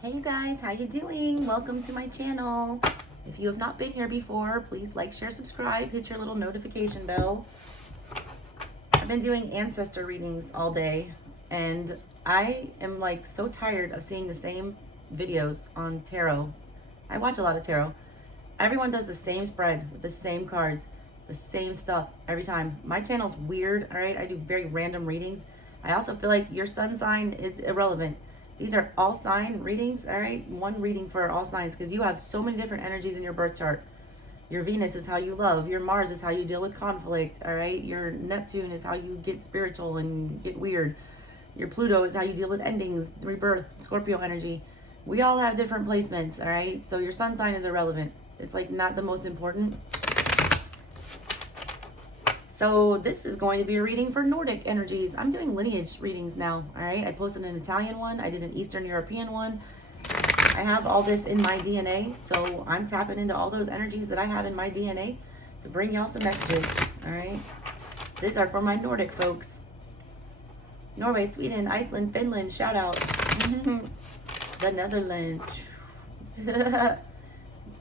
Hey you guys, how you doing? Welcome to my channel. If you have not been here before, please like, share, subscribe, hit your little notification bell. I've been doing ancestor readings all day and I am like so tired of seeing the same videos on tarot. I watch a lot of tarot. Everyone does the same spread with the same cards, the same stuff every time. My channel's weird, all right? I do very random readings. I also feel like your sun sign is irrelevant. These are all sign readings, all right? One reading for all signs because you have so many different energies in your birth chart. Your Venus is how you love. Your Mars is how you deal with conflict, all right? Your Neptune is how you get spiritual and get weird. Your Pluto is how you deal with endings, rebirth, Scorpio energy. We all have different placements, all right? So your sun sign is irrelevant. It's like not the most important. So this is going to be a reading for Nordic energies. I'm doing lineage readings now, all right? I posted an Italian one. I did an Eastern European one. I have all this in my DNA, so I'm tapping into all those energies that I have in my DNA to bring y'all some messages, all right? These are for my Nordic folks. Norway, Sweden, Iceland, Finland, shout out. The Netherlands.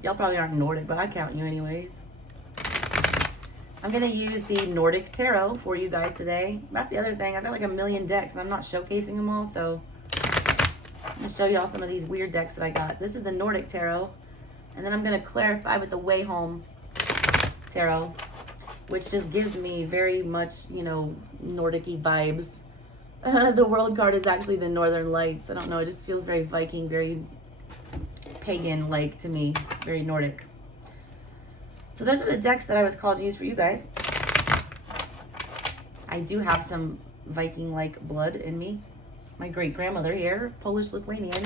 Y'all probably aren't Nordic, but I count you anyways. I'm going to use the Nordic Tarot for you guys today. That's the other thing. I've got like a million decks and I'm not showcasing them all. So I'm going to show y'all some of these weird decks that I got. This is the Nordic Tarot. And then I'm going to clarify with the Way Home Tarot, which just gives me very much, you know, Nordic-y vibes. The World card is actually the Northern Lights. I don't know. It just feels very Viking, very pagan-like to me. Very Nordic. So those are the decks that I was called to use for you guys. I do have some Viking-like blood in me. My great-grandmother here, Polish-Lithuanian,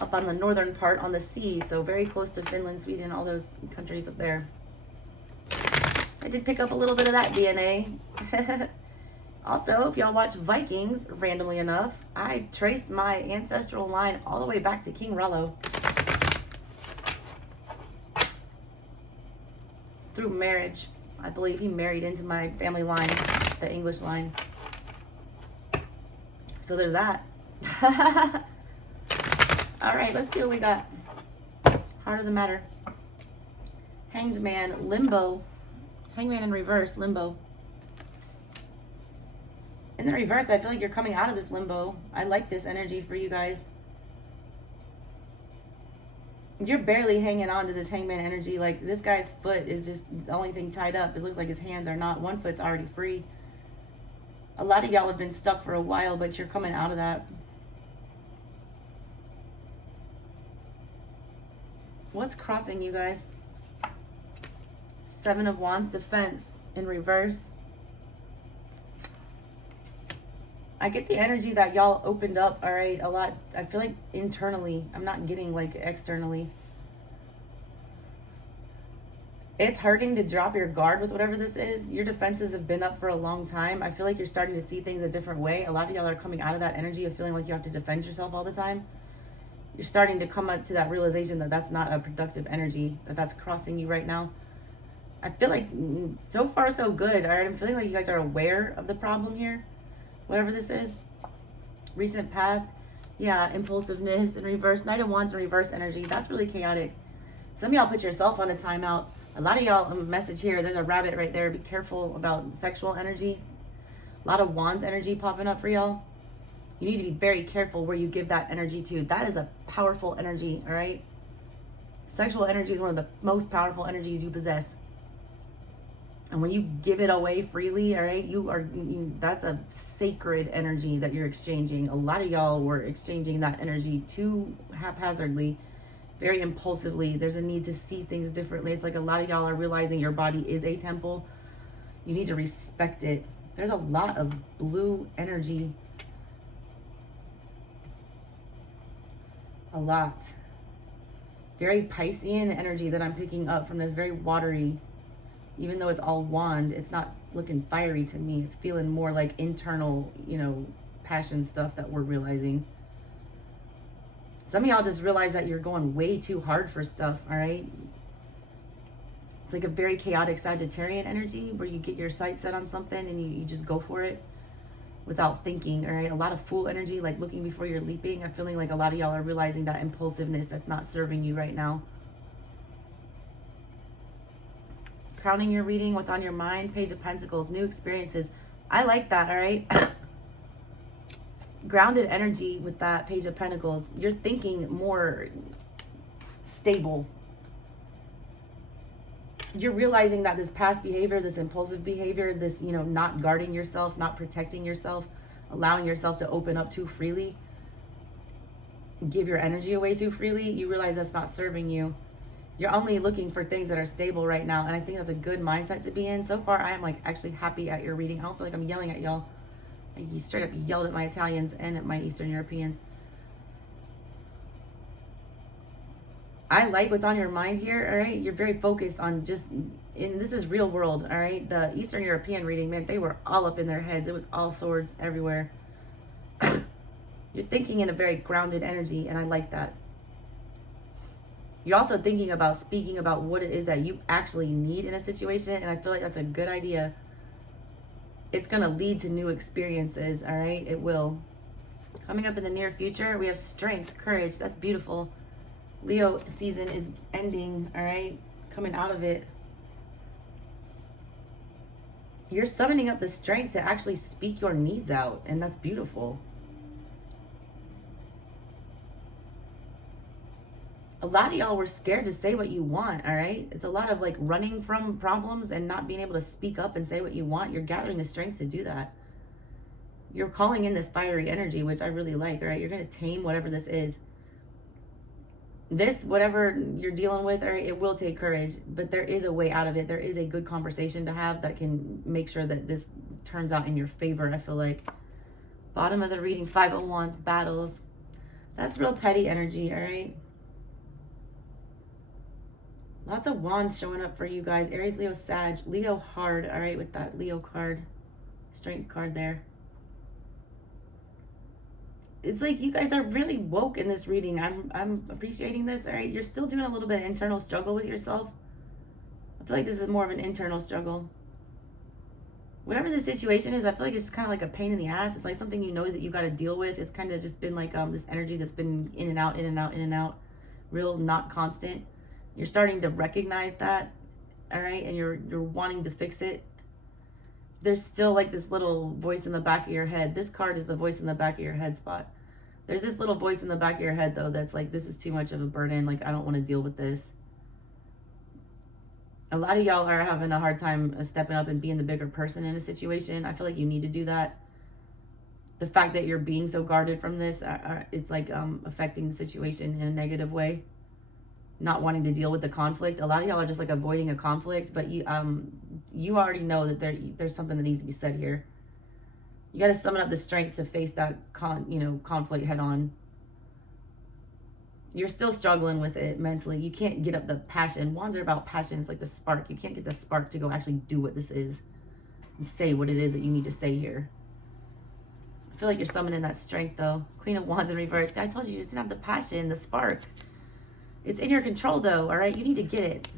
up on the northern part on the sea, so very close to Finland, Sweden, all those countries up there. I did pick up a little bit of that DNA. Also, if y'all watch Vikings, randomly enough, I traced my ancestral line all the way back to King Rollo. Through marriage. I believe he married into my family line, the English line. So there's that. All right, let's see what we got. Heart of the matter. Hanged Man, Limbo. Hangman in reverse, Limbo. In the reverse, I feel like you're coming out of this limbo. I like this energy for you guys. You're barely hanging on to this hangman energy. Like, this guy's foot is just the only thing tied up. It looks like his hands are not. One foot's already free. A lot of y'all have been stuck for a while, but you're coming out of that. What's crossing you guys? Seven of Wands, defense in reverse. I get the energy that y'all opened up, all right, a lot. I feel like internally. I'm not getting like externally. It's hurting to drop your guard with whatever this is. Your defenses have been up for a long time. I feel like you're starting to see things a different way. A lot of y'all are coming out of that energy of feeling like you have to defend yourself all the time. You're starting to come up to that realization that that's not a productive energy, that that's crossing you right now. I feel like so far so good, all right? I'm feeling like you guys are aware of the problem here. Whatever this is, recent past, yeah, impulsiveness in reverse, Knight of Wands in reverse energy. That's really chaotic. Some of y'all put yourself on a timeout. A lot of y'all, message here, there's a rabbit right there. Be careful about sexual energy. A lot of Wands energy popping up for y'all. You need to be very careful where you give that energy to. That is a powerful energy, all right? Sexual energy is one of the most powerful energies you possess. And when you give it away freely, all right, that's a sacred energy that you're exchanging. A lot of y'all were exchanging that energy too haphazardly, very impulsively. There's a need to see things differently. It's like a lot of y'all are realizing your body is a temple. You need to respect it. There's a lot of blue energy. A lot. Very Piscean energy that I'm picking up from this, very watery. Even though it's all wand, it's not looking fiery to me. It's feeling more like internal, you know, passion stuff that we're realizing. Some of y'all just realize that you're going way too hard for stuff, all right? It's like a very chaotic Sagittarian energy where you get your sights set on something and you just go for it. without thinking, all right? A lot of fool energy, like looking before you're leaping. I'm feeling like a lot of y'all are realizing that impulsiveness that's not serving you right now. Crowning your reading, what's on your mind, Page of Pentacles, new experiences. I like that, all right? Grounded energy with that Page of Pentacles. You're thinking more stable. You're realizing that this past behavior, this impulsive behavior, this, you know, not guarding yourself, not protecting yourself, allowing yourself to open up too freely, give your energy away too freely, you realize that's not serving you. You're only looking for things that are stable right now, and I think that's a good mindset to be in. So far, I am like actually happy at your reading. I don't feel like I'm yelling at y'all. You straight up yelled at my Italians and at my Eastern Europeans. I like what's on your mind here, all right? You're very focused on just, and this is real world, all right? The Eastern European reading, man, they were all up in their heads. It was all swords everywhere. You're thinking in a very grounded energy, and I like that. You're also thinking about speaking about what it is that you actually need in a situation, and I feel like that's a good idea. It's going to lead to new experiences, all right? It will. Coming up in the near future, we have strength, courage. That's beautiful. Leo season is ending, all right? Coming out of it. You're summoning up the strength to actually speak your needs out, and that's beautiful. A lot of y'all were scared to say what you want, all right? It's a lot of like running from problems and not being able to speak up and say what you want. You're gathering the strength to do that. You're calling in this fiery energy, which I really like, all right? You're going to tame whatever this is. This, whatever you're dealing with, all right, it will take courage, but there is a way out of it. There is a good conversation to have that can make sure that this turns out in your favor, I feel like. Bottom of the reading, 5 of Wands, battles. That's real petty energy, all right? Lots of wands showing up for you guys. Aries, Leo, Sag. Leo hard, all right, with that Leo card. Strength card there. It's like you guys are really woke in this reading. I'm appreciating this, all right? You're still doing a little bit of internal struggle with yourself. I feel like this is more of an internal struggle. Whatever the situation is, I feel like it's kind of like a pain in the ass. It's like something you know that you got to deal with. It's kind of just been like this energy that's been in and out, in and out, in and out. Real not constant. You're starting to recognize that, all right? And you're wanting to fix it. There's still like this little voice in the back of your head. This card is the voice in the back of your head spot. There's this little voice in the back of your head, though, that's like, this is too much of a burden. Like, I don't want to deal with this. A lot of y'all are having a hard time stepping up and being the bigger person in a situation. I feel like you need to do that. The fact that you're being so guarded from this, it's like affecting the situation in a negative way. Not wanting to deal with the conflict. A lot of y'all are just like avoiding a conflict, but you already know that there's something that needs to be said here. You got to summon up the strength to face that conflict head on. You're still struggling with it mentally. You can't get up the passion. Wands are about passion. It's like the spark. You can't get the spark to go actually do what this is and say what it is that you need to say here. I feel like you're summoning that strength, though. Queen of Wands in reverse. See, I told you just didn't have the passion, the spark. It's in your control, though, all right? You need to get it.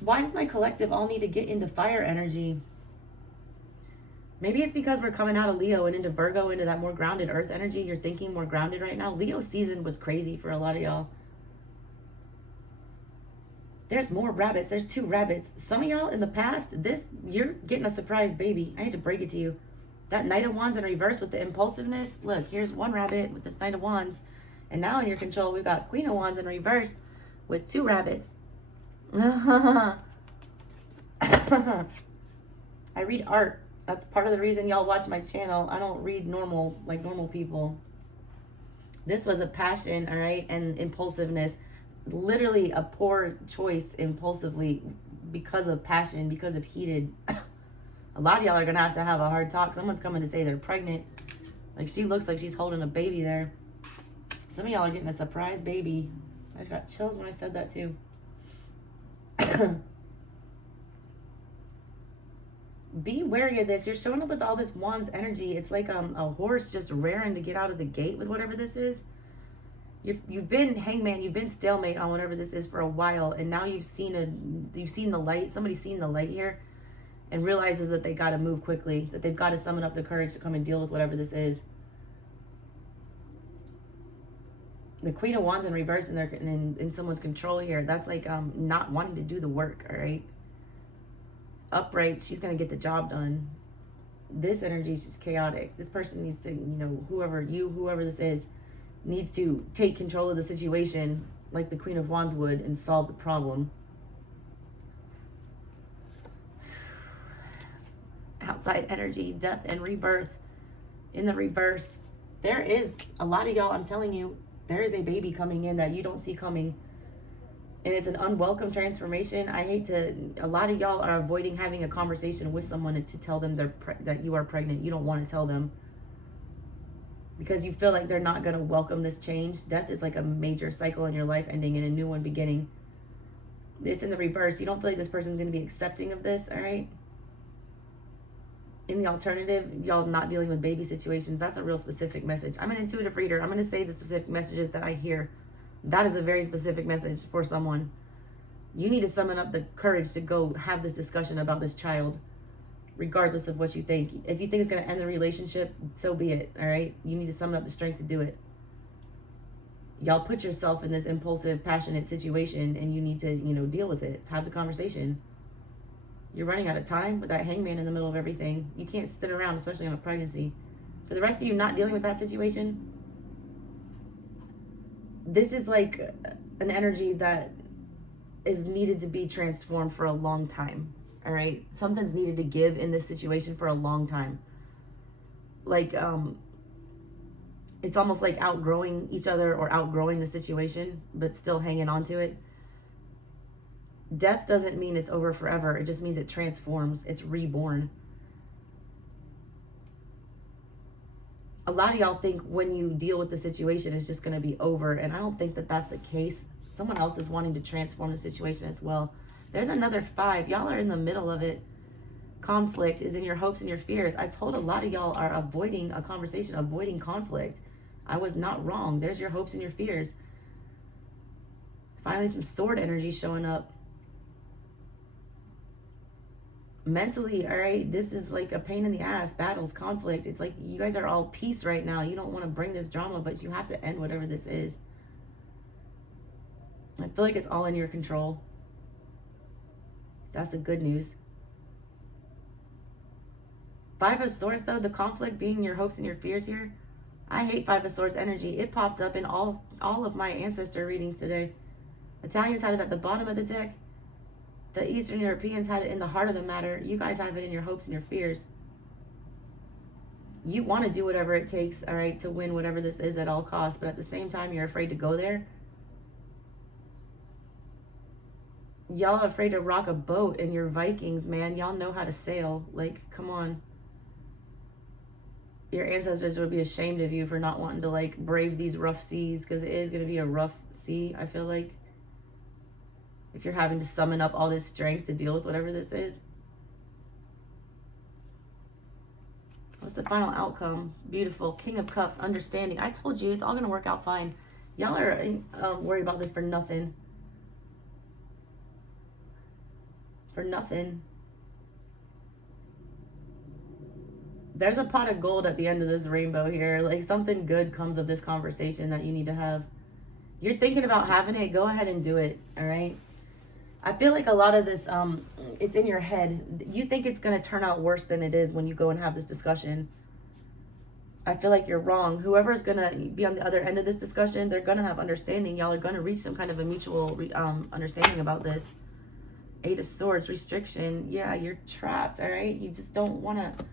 Why does my collective all need to get into fire energy? Maybe it's because we're coming out of Leo and into Virgo, into that more grounded earth energy. You're thinking more grounded right now. Leo season was crazy for a lot of y'all. There's more rabbits. There's 2 rabbits. Some of y'all in the past, you're getting a surprise baby. I hate to break it to you. That Knight of Wands in reverse with the impulsiveness. Look, here's 1 rabbit with this Knight of Wands. And now in your control, we've got Queen of Wands in reverse with 2 rabbits. I read art. That's part of the reason y'all watch my channel. I don't read normal people. This was a passion, all right, and impulsiveness. Literally a poor choice impulsively because of passion, because of heated. A lot of y'all are going to have a hard talk. Someone's coming to say they're pregnant. Like, she looks like she's holding a baby there. Some of y'all are getting a surprise baby. I just got chills when I said that too. Be wary of this. You're showing up with all this Wands energy. It's like a horse just raring to get out of the gate with whatever this is. You've been hangman, you've been stalemate on whatever this is for a while, and now you've seen the light. Somebody's seen the light here, and realizes that they got to move quickly, that they've got to summon up the courage to come and deal with whatever this is. The Queen of Wands in reverse in someone's control here. That's like not wanting to do the work, all right? Upright, she's going to get the job done. This energy is just chaotic. This person needs to, you know, whoever this is, needs to take control of the situation like the Queen of Wands would and solve the problem. Outside energy, death and rebirth. In the reverse, there is a lot of y'all, I'm telling you, there is a baby coming in that you don't see coming. And it's an unwelcome transformation. A lot of y'all are avoiding having a conversation with someone to tell them that you are pregnant. You don't want to tell them because you feel like they're not going to welcome this change. Death is like a major cycle in your life ending and a new one beginning. It's in the reverse. You don't feel like this person's going to be accepting of this, all right? In the alternative, y'all not dealing with baby situations. That's a real specific message. I'm an intuitive reader. I'm going to say the specific messages that I hear. That is a very specific message for someone. You need to summon up the courage to go have this discussion about this child, regardless of what you think. If you think it's going to end the relationship, so be it, all right? You need to summon up the strength to do it. Y'all put yourself in this impulsive, passionate situation, and you need to, you know, deal with it. Have the conversation. You're running out of time with that hangman in the middle of everything. You can't sit around, especially on a pregnancy. For the rest of you not dealing with that situation, this is like an energy that is needed to be transformed for a long time, all right? Something's needed to give in this situation for a long time. Like, it's almost like outgrowing each other or outgrowing the situation, but still hanging on to it. Death doesn't mean it's over forever. It just means it transforms. It's reborn. A lot of y'all think when you deal with the situation, it's just going to be over. And I don't think that that's the case. Someone else is wanting to transform the situation as well. There's another 5. Y'all are in the middle of it. Conflict is in your hopes and your fears. I told a lot of y'all are avoiding a conversation, avoiding conflict. I was not wrong. There's your hopes and your fears. Finally, some sword energy showing up. Mentally, all right, this is like a pain in the ass. Battles, conflict. It's like you guys are all peace right now. You don't want to bring this drama, but you have to end whatever this is. I feel like it's all in your control. That's the good news. 5 of Swords, though, the conflict being your hopes and your fears here. I hate 5 of Swords energy. It popped up in all of my ancestor readings today. Italians had it at the bottom of the deck. The Eastern Europeans had it in the heart of the matter. You guys have it in your hopes and your fears. You want to do whatever it takes, all right, to win whatever this is at all costs. But at the same time, you're afraid to go there. Y'all are afraid to rock a boat, and you're Vikings, man. Y'all know how to sail. Like, come on. Your ancestors would be ashamed of you for not wanting to, like, brave these rough seas. Because it is going to be a rough sea, I feel like. If you're having to summon up all this strength to deal with whatever this is. What's the final outcome? Beautiful. King of Cups, understanding. I told you, it's all going to work out fine. Y'all are worried about this for nothing. For nothing. There's a pot of gold at the end of this rainbow here. Like, something good comes of this conversation that you need to have. You're thinking about having it. Go ahead and do it. All right? I feel like a lot of this, it's in your head. You think it's going to turn out worse than it is when you go and have this discussion. I feel like you're wrong. Whoever's going to be on the other end of this discussion, they're going to have understanding. Y'all are going to reach some kind of a mutual understanding about this. 8 of Swords, restriction. Yeah, you're trapped, all right? You just don't want to.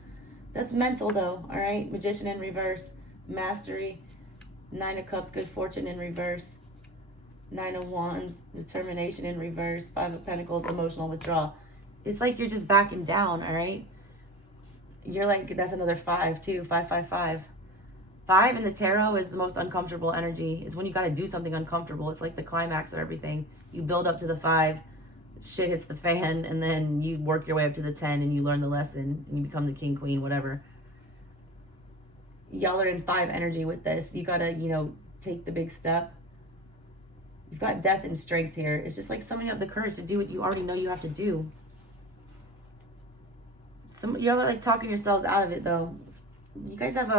That's mental, though, all right? Magician in reverse. Mastery. 9 of Cups, good fortune in reverse. 9 of Wands, determination in reverse. 5 of Pentacles, emotional withdrawal. It's like you're just backing down, all right? You're like, that's another 5 too. 5, 5, 5. 5 in the tarot is the most uncomfortable energy. It's when you got to do something uncomfortable. It's like the climax of everything. You build up to the 5, shit hits the fan, and then you work your way up to the 10 and you learn the lesson and you become the king, queen, whatever. Y'all are in 5 energy with this. You got to, you know, take the big step. You've got death and strength here. It's just like summoning up the courage to do what you already know you have to do. Some y'all are like talking yourselves out of it though. You guys have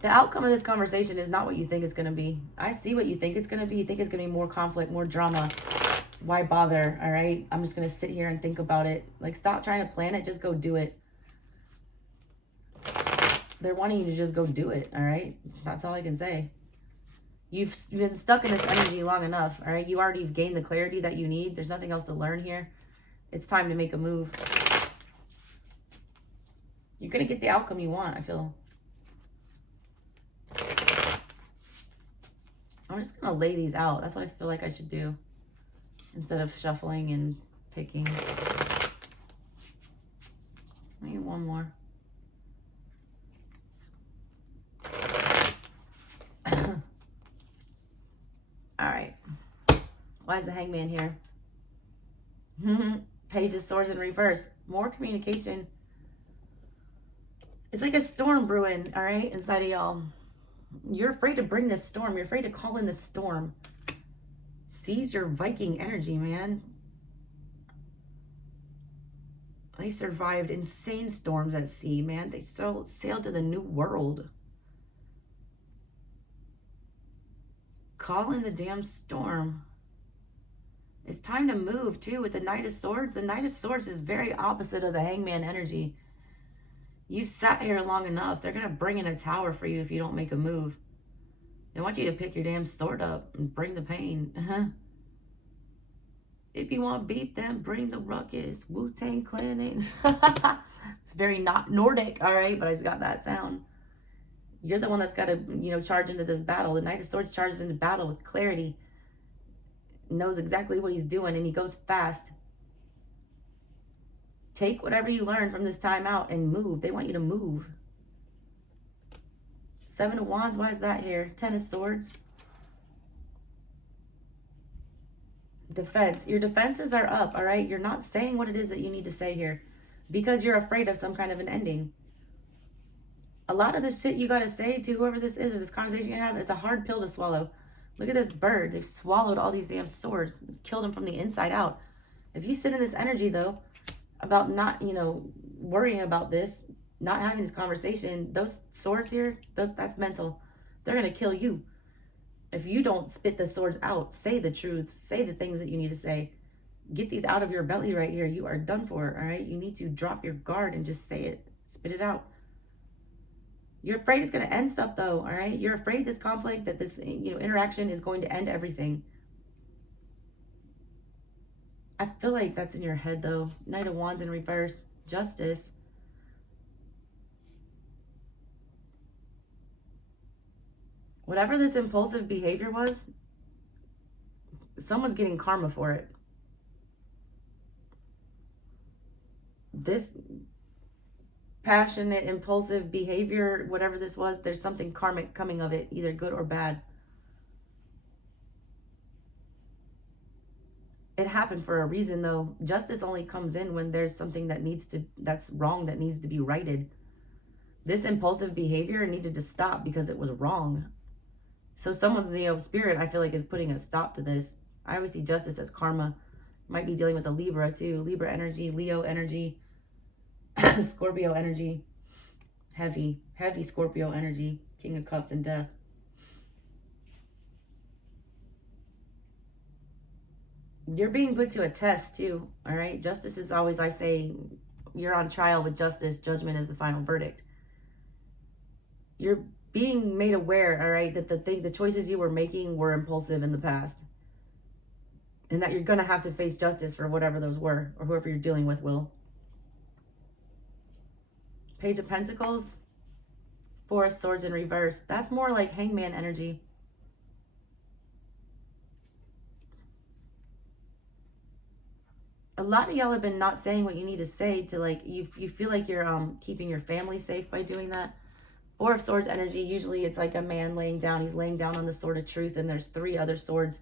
the outcome of this conversation is not what you think it's gonna be. I see what you think it's gonna be. You think it's gonna be more conflict, more drama. Why bother? All right, I'm just gonna sit here and think about it. Like, stop trying to plan it, just go do it. They're wanting you to just go do it. All right, that's all I can say. You've been stuck in this energy long enough. All right, you already gained the clarity that you need. There's nothing else to learn here. It's time to make a move. You're gonna get the outcome you want, I feel. I'm just gonna lay these out. That's what I feel like I should do, instead of shuffling and picking. Maybe one more. All right. Why is the Hangman here? Page of Swords in reverse. More communication. It's like a storm brewing, all right, inside of y'all. You're afraid to bring this storm. You're afraid to call in this storm. Seize your Viking energy, man. They survived insane storms at sea, man. They sailed to the new world. Call in the damn storm. It's time to move, too, with the Knight of Swords. The Knight of Swords is very opposite of the Hangman energy. You've sat here long enough. They're going to bring in a tower for you if you don't make a move. They want you to pick your damn sword up and bring the pain. If you want beef, then bring the ruckus. Wu-Tang Clan. It's very not Nordic, all right? But I just got that sound. You're the one that's got to, you know, charge into this battle. The Knight of Swords charges into battle with clarity. Knows exactly what he's doing, and he goes fast. Take whatever you learn from this time out and move. They want you to move. Seven of Wands, why is that here? Ten of Swords. Defense. Your defenses are up, all right? You're not saying what it is that you need to say here because you're afraid of some kind of an ending. A lot of the shit you got to say to whoever this is or this conversation you have, it's a hard pill to swallow. Look at this bird. They've swallowed all these damn swords, killed them from the inside out. If you sit in this energy, though, about not, you know, worrying about this, not having this conversation, those swords here, that's mental. They're going to kill you. If you don't spit the swords out, say the truths, say the things that you need to say. Get these out of your belly right here. You are done for, all right? You need to drop your guard and just say it. Spit it out. You're afraid it's going to end stuff, though, all right? You're afraid this conflict, that this, you know, interaction is going to end everything. I feel like that's in your head, though. Knight of Wands in reverse. Justice. Whatever this impulsive behavior was, someone's getting karma for it. This passionate, impulsive behavior, whatever this was, there's something karmic coming of it, either good or bad. It happened for a reason, though. Justice only comes in when there's something that's wrong, that needs to be righted. This impulsive behavior needed to stop because it was wrong. So someone, you know, spirit, I feel like, is putting a stop to this. I always see justice as karma. Might be dealing with a Libra, too. Libra energy, Leo energy, Scorpio energy. Heavy Scorpio energy. King of Cups and Death. You're being put to a test, too, all right? Justice is always, I say, you're on trial with justice. Judgment is the final verdict. You're being made aware, all right, that the choices you were making were impulsive in the past. And that you're going to have to face justice for whatever those were, or whoever you're dealing with will. Page of Pentacles. Four of Swords in reverse. That's more like Hangman energy. A lot of y'all have been not saying what you need to say to, like, you feel like you're keeping your family safe by doing that. Four of Swords energy, usually it's like a man laying down. He's laying down on the sword of truth, and there's three other swords,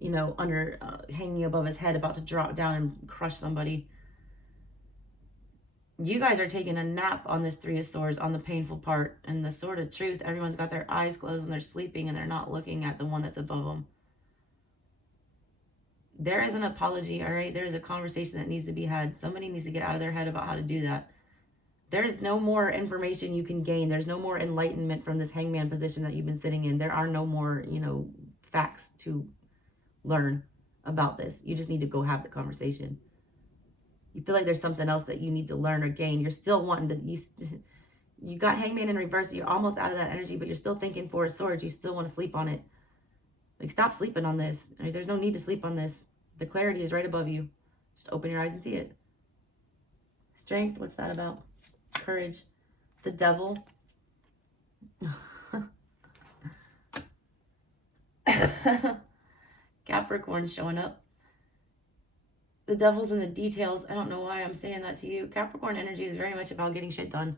you know, under, hanging above his head, about to drop down and crush somebody. You guys are taking a nap on this Three of Swords, on the painful part. And the Sword of Truth, everyone's got their eyes closed and they're sleeping and they're not looking at the one that's above them. There is an apology, all right? There is a conversation that needs to be had. Somebody needs to get out of their head about how to do that. There's no more information you can gain. There's no more enlightenment from this hangman position that you've been sitting in. There are no more, you know, facts to learn about this. You just need to go have the conversation. You feel like there's something else that you need to learn or gain. You're still wanting to, you got hangman in reverse. You're almost out of that energy, but you're still thinking Four of Swords. You still want to sleep on it. Like, stop sleeping on this. Right? There's no need to sleep on this. The clarity is right above you. Just open your eyes and see it. Strength, what's that about? Courage. The Devil. Capricorn showing up. The devil's in the details. I don't know why I'm saying that to you. Capricorn energy is very much about getting shit done.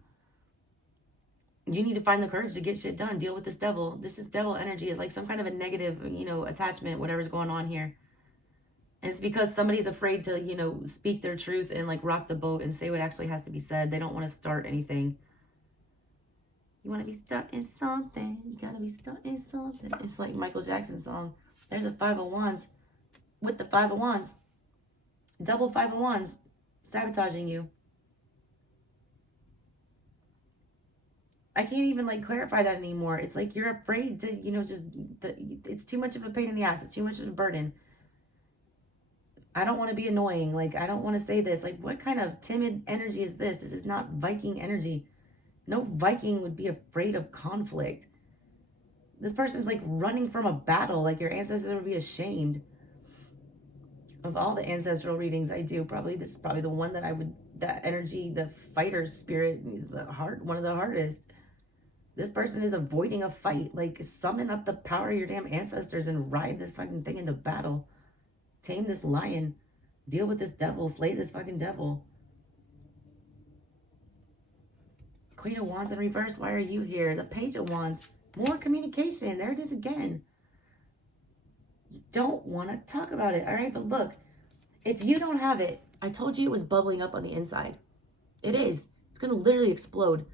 You need to find the courage to get shit done. Deal with this devil. This is devil energy. It's like some kind of a negative, you know, attachment, whatever's going on here. And it's because somebody's afraid to, you know, speak their truth and like rock the boat and say what actually has to be said. They don't want to start anything. You want to be starting something. You got to be starting something. It's like Michael Jackson's song. There's a Five of Wands. With the Five of Wands. Double Five of Wands. Sabotaging you. I can't even like clarify that anymore. It's like you're afraid to, you know, just, it's too much of a pain in the ass. It's too much of a burden. I don't want to be annoying. Like, I don't want to say this. Like, what kind of timid energy is this? This is not Viking energy. No Viking would be afraid of conflict. This person's like running from a battle. Like, your ancestors would be ashamed. Of all the ancestral readings I do, probably this is probably the one that I would, that energy, the fighter spirit is the heart, one of the hardest. This person is avoiding a fight. Like, summon up the power of your damn ancestors and ride this fucking thing into battle. Tame this lion. Deal with this devil. Slay this fucking devil. Queen of Wands in reverse. Why are you here? The Page of Wands. More communication. There it is again. You don't want to talk about it. All right, but look. If you don't have it, I told you it was bubbling up on the inside. It is. It's going to literally explode.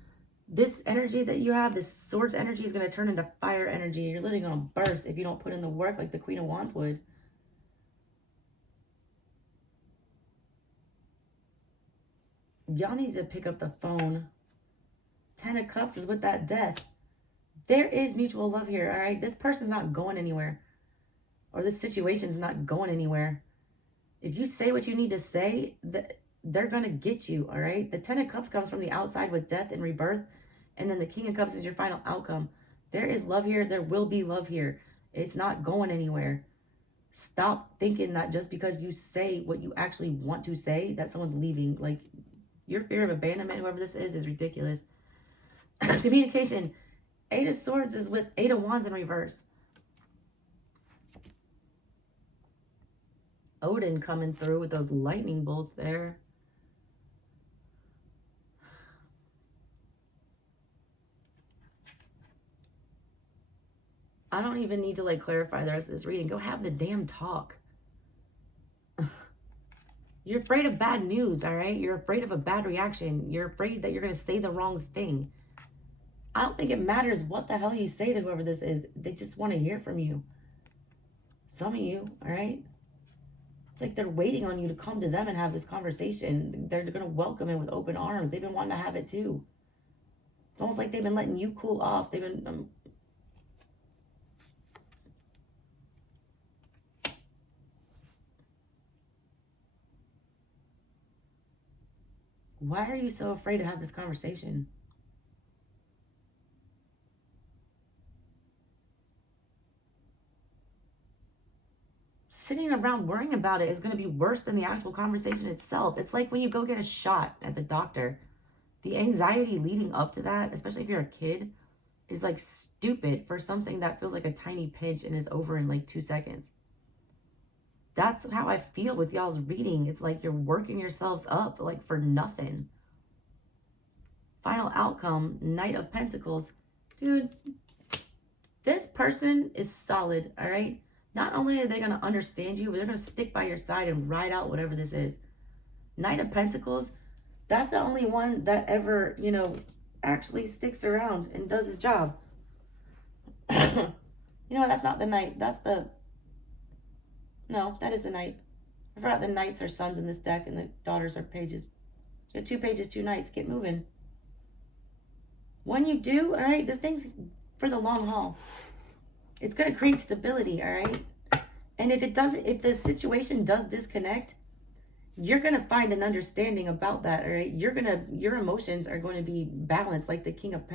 This energy that you have, this Swords energy, is going to turn into fire energy. You're literally going to burst if you don't put in the work like the Queen of Wands would. Y'all need to pick up the phone. 10 of Cups is with that death. There is mutual love here, all right? This person's not going anywhere. Or this situation's not going anywhere. If you say what you need to say, they're going to get you, all right? The 10 of Cups comes from the outside with death and rebirth. And then the King of Cups is your final outcome. There is love here. There will be love here. It's not going anywhere. Stop thinking that just because you say what you actually want to say, that someone's leaving. Like, your fear of abandonment, whoever this is ridiculous. Communication. 8 of Swords is with 8 of Wands in reverse. Odin coming through with those lightning bolts there. I don't even need to like clarify the rest of this reading. Go have the damn talk. You're afraid of bad news, all right? You're afraid of a bad reaction. You're afraid that you're going to say the wrong thing. I don't think it matters what the hell you say to whoever this is. They just want to hear from you. Some of you, all right? It's like they're waiting on you to come to them and have this conversation. They're going to welcome it with open arms. They've been wanting to have it too. It's almost like they've been letting you cool off. They've been... Why are you so afraid to have this conversation? Sitting around worrying about it is going to be worse than the actual conversation itself. It's like when you go get a shot at the doctor. The anxiety leading up to that, especially if you're a kid, is like stupid for something that feels like a tiny pinch and is over in like 2 seconds. That's how I feel with y'all's reading. It's like you're working yourselves up like for nothing. Final outcome, Knight of Pentacles. Dude, this person is solid, all right? Not only are they going to understand you, but they're going to stick by your side and ride out whatever this is. Knight of Pentacles, that's the only one that ever, you know, actually sticks around and does his job. You know what? That's not the Knight. That's the... No, that is the knight. I forgot the knights are sons in this deck and the daughters are pages. You got 2 pages, 2 knights. Get moving. When you do, all right, this thing's for the long haul. It's going to create stability, all right? And if it doesn't, if the situation does disconnect, you're going to find an understanding about that, all right? Your emotions are going to be balanced, like the King of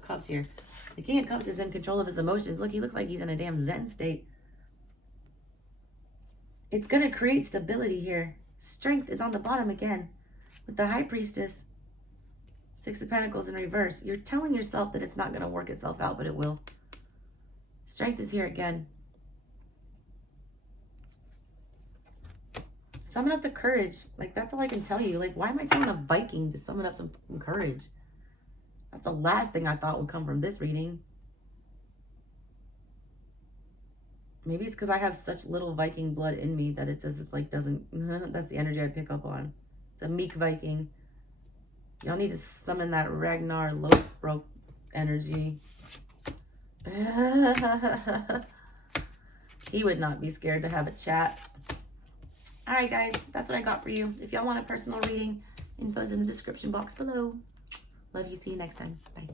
Cups here. The King of Cups is in control of his emotions. Look, he looks like he's in a damn Zen state. It's going to create stability here. Strength is on the bottom again with the High Priestess. 6 of Pentacles in reverse. You're telling yourself that it's not going to work itself out, but it will. Strength is here again. Summon up the courage. Like, that's all I can tell you. Like, why am I telling a Viking to summon up some courage? That's the last thing I thought would come from this reading. Maybe it's because I have such little Viking blood in me that it says it's like doesn't... That's the energy I pick up on. It's a meek Viking. Y'all need to summon that Ragnar Lothbrok energy. He would not be scared to have a chat. Alright guys, that's what I got for you. If y'all want a personal reading, info's in the description box below. Love you. See you next time. Bye.